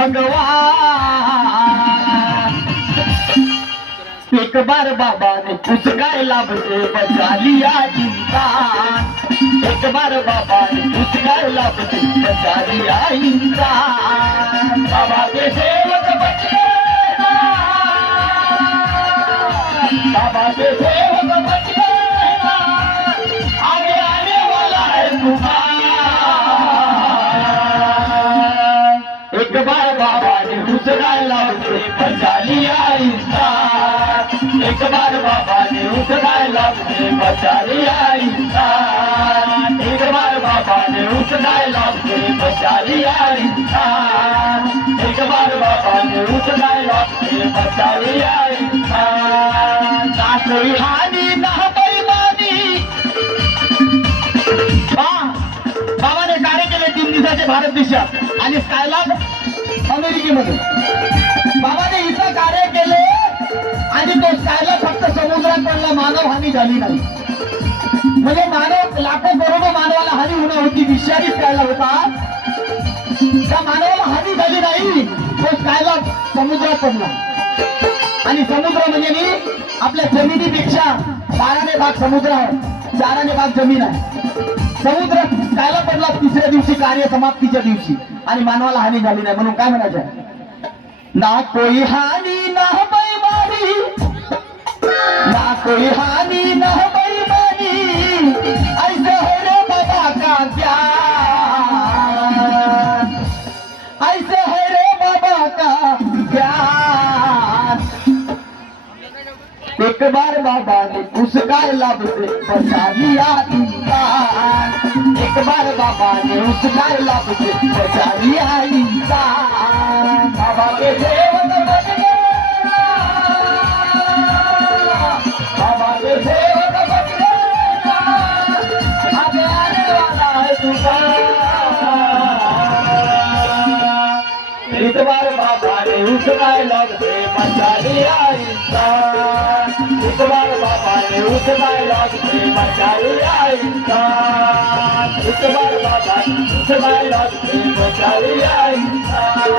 भगवान। एक बार बाबा ने पुचकायला बसे बचा लिया इंसान। एक बार बाबा ने पुचकायला बसे बचा लिया इंसान। बाबा के सेवक बचे ना, बाबा के सेवक बचे ना, आगे आने वाला है तूफान। एक बार बाबा ने पुचकायला बसे बचा लिया इंसान। एक बार बाबा ने उठलायला बसे बचा लिया इंसान। एक बार बाबा ने उठलायला बसे बचा लिया इंसान। एक बार बाबा ने उठलायला बसे बचा लिया इंसान। ना कोई हानि ना बेईमानी। बाबाने कार्य केले 3 दिवसाचे भारत देशात आणि स्कायलॅब अमेरिकेमध्ये। बाबाने इथं कार्य केले आणि तो स्कायलॅब फक्त समुद्रात पडला, मानव हानी झाली नाही। म्हणजे मानव लाखो करोडो मानवाला हानी होणार होती, विषारी स्कायलॅब होता, त्या मानवाला हानी झाली नाही। तो स्कायलॅब समुद्रात पडला आणि समुद्र म्हणजे आपल्या जमिनीपेक्षा 12ने भाग समुद्र आहे, 4ने भाग जमीन आहे। समुद्र स्कायलॅब पडला 3ऱ्या दिवशी, कार्य समाप्तीच्या दिवशी, आणि मानवाला हानी झाली नाही। म्हणून काय म्हणायचं, ना कोई हानी ना बेईमानी, ना कोई हानि ना बेईमानी, ऐसे है रे बाबा का ज्ञान, ऐसे है रे बाबा का ज्ञान। एक बार बाबा ने उसकायला बसे बचा लिया इंसान। एक बार बाबा ने उसकायला बसे बचा लिया इंसान। बाबा के सेवक बन गए, बाबा के सेवक बन गए, आगे आने वाला है तूफान। इस बार बाबा ने उसकायला बसे बचा लिया इंसान। इस बार बाबा ने उसकायला बसे बचा लिया इंसान। इस बार बाबा ने उसकायला बसे बचा लिया इंसान।